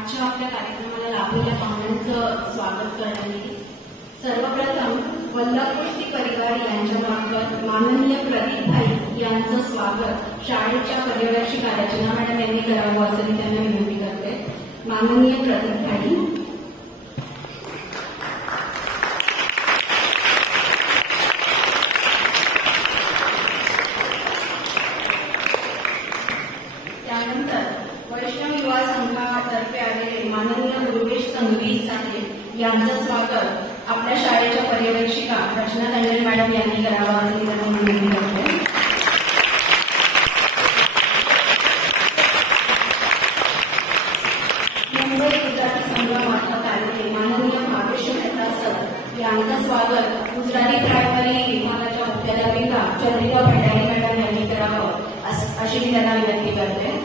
आजच्या आपल्या कार्यक्रमाला लाभलेल्या पाहुण्यांचं स्वागत करण्यात येईल। सर्वप्रथम वल्लभकृष्टी परिवार यांच्यामार्फत माननीय प्रदीप भाई यांचं स्वागत शाळेच्या पर्यवेक्षिका रचना मॅडम यांनी करावं असं मी त्यांना विनंती करते। माननीय प्रदीप भाई। त्यानंतर वैष्णव युवा संघातर्फे आलेले माननीय गुरुवेश संघवी साहेब यांचं स्वागत आपल्या शाळेच्या पर्यवेक्षिका रचना तंडे मॅडम यांनी करावं असं मी त्यांना विनंती करते। मुंबई गुजराती संघामार्फत आलेले माननीय भावेश मेहता सर यांचं स्वागत गुजराती प्रायमरी विभागाच्या मुख्याध्यापिका चंद्रिका भंडारी मॅडम यांनी करावं अशी मी त्यांना विनंती करते।